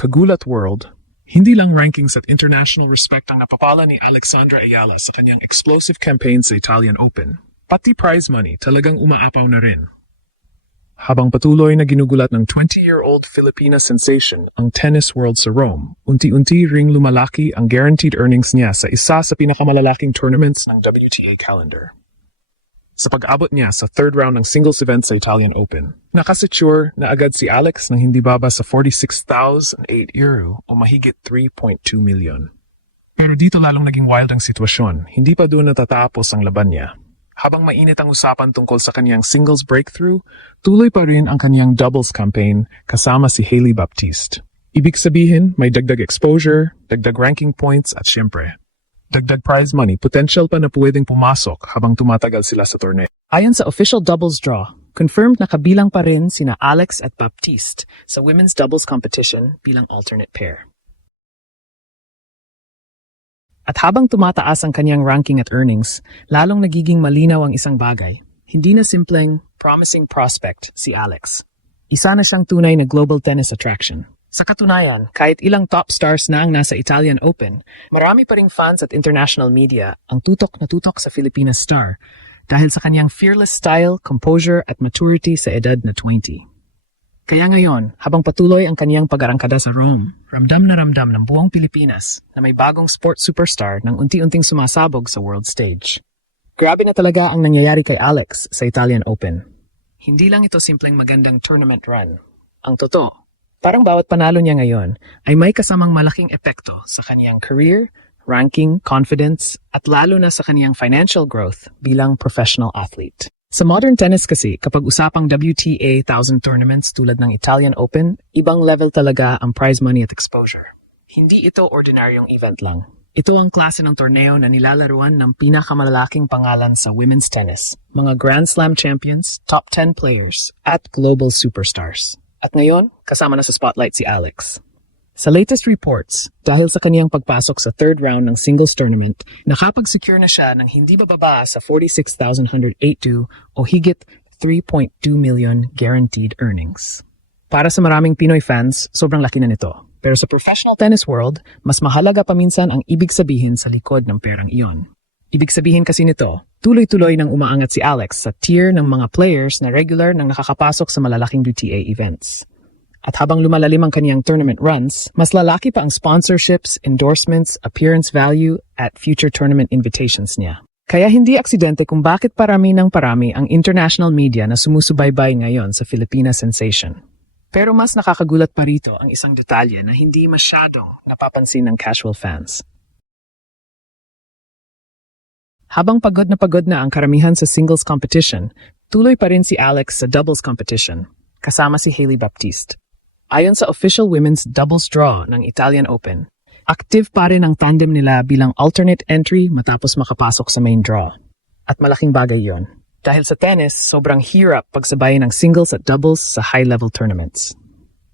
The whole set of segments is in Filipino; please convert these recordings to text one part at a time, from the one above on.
Kagulat World, hindi lang rankings at international respect ang napapala ni Alexandra Ayala sa kanyang explosive campaign sa Italian Open, pati prize money talagang umaapaw na rin. Habang patuloy na ginugulat ng 20-year-old Filipina sensation ang tennis world sa Rome, unti-unti ring lumalaki ang guaranteed earnings niya sa isa sa pinakamalalaking tournaments ng WTA calendar. Sa pag-abot niya sa third round ng singles event sa Italian Open, nakasecure na agad si Alex ng hindi baba sa 46,008 euro o mahigit 3.2 million. Pero dito lalong naging wild ang sitwasyon, hindi pa doon natatapos ang laban niya. Habang mainit ang usapan tungkol sa kaniyang singles breakthrough, tuloy pa rin ang kaniyang doubles campaign kasama si Hailey Baptiste. Ibig sabihin, may dagdag exposure, dagdag ranking points at syempre, dagdag prize money, potential pa na pwedeng pumasok habang tumatagal sila sa torneo. Ayon sa official doubles draw, confirmed na kabilang pa rin sina Alex at Baptiste sa women's doubles competition bilang alternate pair. At habang tumataas ang kanyang ranking at earnings, lalong nagiging malinaw ang isang bagay. Hindi na simpleng promising prospect si Alex. Isa na siyang tunay na global tennis attraction. Sa katunayan, kahit ilang top stars na ang nasa Italian Open, marami pa ring fans at international media ang tutok na tutok sa Filipina star dahil sa kanyang fearless style, composure at maturity sa edad na 20. Kaya ngayon, habang patuloy ang kaniyang pag-arangkada sa Rome, ramdam na ramdam ng buong Pilipinas na may bagong sport superstar nang unti-unting sumasabog sa world stage. Grabe na talaga ang nangyayari kay Alex sa Italian Open. Hindi lang ito simpleng magandang tournament run. Ang totoo, parang bawat panalo niya ngayon ay may kasamang malaking epekto sa kaniyang career, ranking, confidence, at lalo na sa kaniyang financial growth bilang professional athlete. Sa modern tennis kasi, kapag usapang WTA 1000 tournaments tulad ng Italian Open, ibang level talaga ang prize money at exposure. Hindi ito ordinaryong event lang. Ito ang klase ng torneo na nilalaruan ng pinakamalalaking pangalan sa women's tennis, mga Grand Slam champions, top 10 players, at global superstars. At ngayon, kasama na sa spotlight si Alex. Sa latest reports, dahil sa kaniyang pagpasok sa third round ng singles tournament, nakapag-secure na siya ng hindi bababa sa 46,182 o higit 3.2 million guaranteed earnings. Para sa maraming Pinoy fans, sobrang laki na nito. Pero sa professional tennis world, mas mahalaga paminsan ang ibig sabihin sa likod ng perang iyon. Ibig sabihin kasi nito, tuloy-tuloy nang umaangat si Alex sa tier ng mga players na regular nang nakakapasok sa malalaking WTA events. At habang lumalalim ang kaniyang tournament runs, mas lalaki pa ang sponsorships, endorsements, appearance value, at future tournament invitations niya. Kaya hindi aksidente kung bakit parami ng parami ang international media na sumusubaybay ngayon sa Filipina sensation. Pero mas nakakagulat pa rito ang isang detalye na hindi masyadong napapansin ng casual fans. Habang pagod na ang karamihan sa singles competition, tuloy pa rin si Alex sa doubles competition, kasama si Hailey Baptiste. Ayon sa official women's doubles draw ng Italian Open, active pa rin ang tandem nila bilang alternate entry matapos makapasok sa main draw. At malaking bagay yon. Dahil sa tennis, sobrang hirap pagsabayin ng singles at doubles sa high-level tournaments.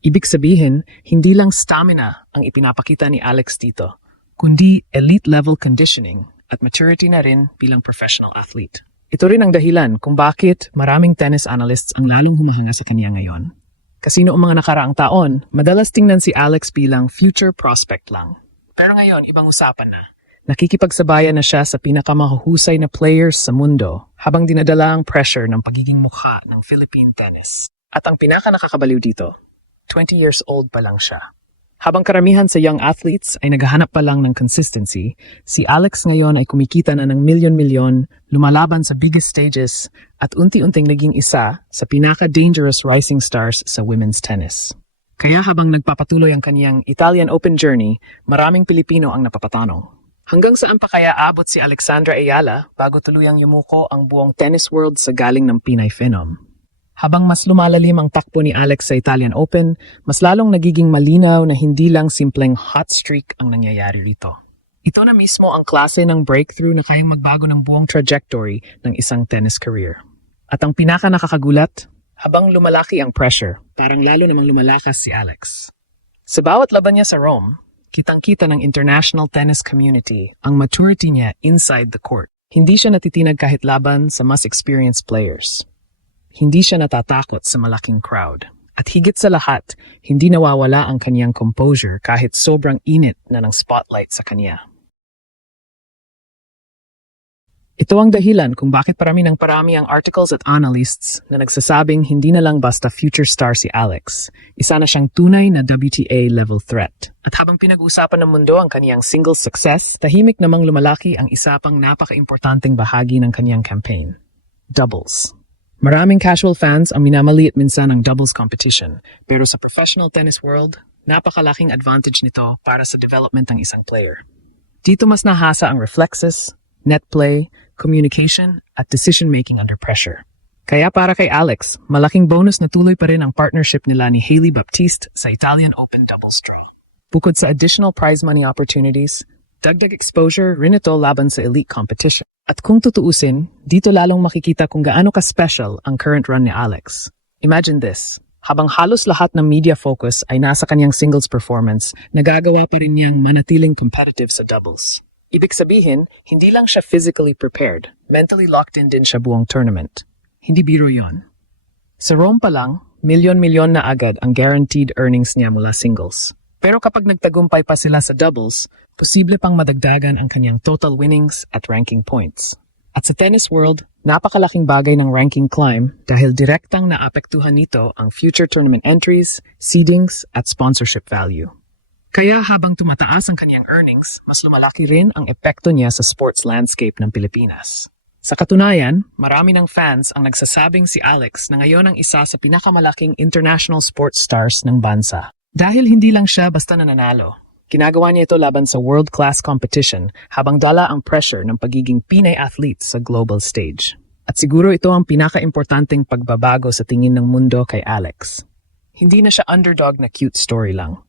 Ibig sabihin, hindi lang stamina ang ipinapakita ni Alex dito, kundi elite-level conditioning at maturity na rin bilang professional athlete. Ito rin ang dahilan kung bakit maraming tennis analysts ang lalong humahanga sa kanya ngayon. Kasi noong mga nakaraang taon, madalas tingnan si Alex bilang future prospect lang. Pero ngayon, ibang usapan na. Nakikipagsabayan na siya sa pinakamahuhusay na players sa mundo habang dinadala ang pressure ng pagiging mukha ng Philippine tennis. At ang pinaka-nakakabaliw dito, 20 years old pa lang siya. Habang karamihan sa young athletes ay naghahanap pa lang ng consistency, si Alex ngayon ay kumikita na ng milyon-milyon, lumalaban sa biggest stages, at unti-unting naging isa sa pinaka-dangerous rising stars sa women's tennis. Kaya habang nagpapatuloy ang kaniyang Italian Open journey, maraming Pilipino ang napapatanong. Hanggang saan pa kaya abot si Alexandra Ayala bago tuluyang yumuko ang buong tennis world sa galing ng Pinay Phenom? Habang mas lumalalim ang takbo ni Alex sa Italian Open, mas lalong nagiging malinaw na hindi lang simpleng hot streak ang nangyayari rito. Ito na mismo ang klase ng breakthrough na kayang magbago ng buong trajectory ng isang tennis career. At ang pinaka-nakakagulat, habang lumalaki ang pressure, parang lalo namang lumalakas si Alex. Sa bawat laban niya sa Rome, kitang-kita ng international tennis community ang maturity niya inside the court. Hindi siya natitinag kahit laban sa mas experienced players. Hindi siya natatakot sa malaking crowd. At higit sa lahat, hindi nawawala ang kanyang composure kahit sobrang init na ng spotlight sa kanya. Ito ang dahilan kung bakit parami ang articles at analysts na nagsasabing hindi na lang basta future star si Alex. Isa na siyang tunay na WTA-level threat. At habang pinag-uusapan ng mundo ang kaniyang singles success, tahimik namang lumalaki ang isa pang napaka-importanteng bahagi ng kaniyang campaign. Doubles. Maraming casual fans ang minamaliit minsan ang doubles competition, pero sa professional tennis world, napakalaking advantage nito para sa development ng isang player. Dito mas nahasa ang reflexes, net play, communication, at decision-making under pressure. Kaya para kay Alex, malaking bonus na tuloy pa rin ang partnership nila ni Hailey Baptiste sa Italian Open doubles draw. Bukod sa additional prize money opportunities, dagdag exposure rin ito laban sa elite competition. At kung tutuusin, dito lalong makikita kung gaano ka-special ang current run ni Alex. Imagine this, habang halos lahat ng media focus ay nasa kanyang singles performance, nagagawa pa rin niyang manatiling competitive sa doubles. Ibig sabihin, hindi lang siya physically prepared, mentally locked in din siya buong tournament. Hindi biro yon. Sa Rome pa lang, milyon-milyon na agad ang guaranteed earnings niya mula singles. Pero kapag nagtagumpay pa sila sa doubles, posible pang madagdagan ang kanyang total winnings at ranking points. At sa tennis world, napakalaking bagay ng ranking climb dahil direktang naapektuhan nito ang future tournament entries, seedings at sponsorship value. Kaya habang tumataas ang kanyang earnings, mas lumalaki rin ang epekto niya sa sports landscape ng Pilipinas. Sa katunayan, marami ng fans ang nagsasabing si Alex na ngayon ang isa sa pinakamalaking international sports stars ng bansa. Dahil hindi lang siya basta nananalo, ginagawa niya ito laban sa world-class competition habang dala ang pressure ng pagiging Pinay athlete sa global stage. At siguro ito ang pinaka-importanteng pagbabago sa tingin ng mundo kay Alex. Hindi na siya underdog na cute story lang.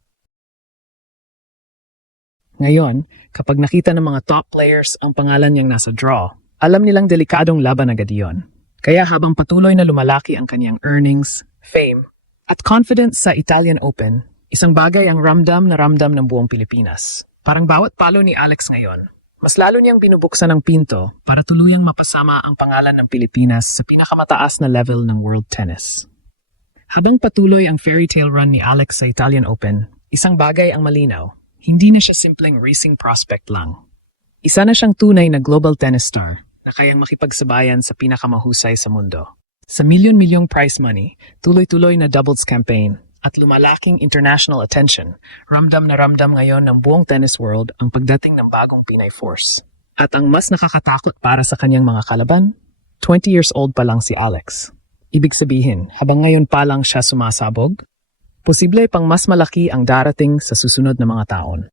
Ngayon, kapag nakita ng mga top players ang pangalan niyang nasa draw, alam nilang delikadong laban agad iyon. Kaya habang patuloy na lumalaki ang kanyang earnings, fame, at confidence sa Italian Open, isang bagay ang ramdam ng buong Pilipinas. Parang bawat palo ni Alex ngayon, mas lalo niyang binubuksan ang pinto para tuluyang mapasama ang pangalan ng Pilipinas sa pinakamataas na level ng world tennis. Habang patuloy ang fairy tale run ni Alex sa Italian Open, isang bagay ang malinaw, hindi na siya simpleng racing prospect lang. Isa na siyang tunay na global tennis star na kayang makipagsabayan sa pinakamahusay sa mundo. Sa milyon-milyong prize money, tuloy-tuloy na doubles campaign, at lumalaking international attention, ramdam na ramdam ngayon ng buong tennis world ang pagdating ng bagong Pinay Force. At ang mas nakakatakot para sa kanyang mga kalaban, 20 years old pa lang si Alex. Ibig sabihin, habang ngayon pa lang siya sumasabog, posible pang mas malaki ang darating sa susunod na mga taon.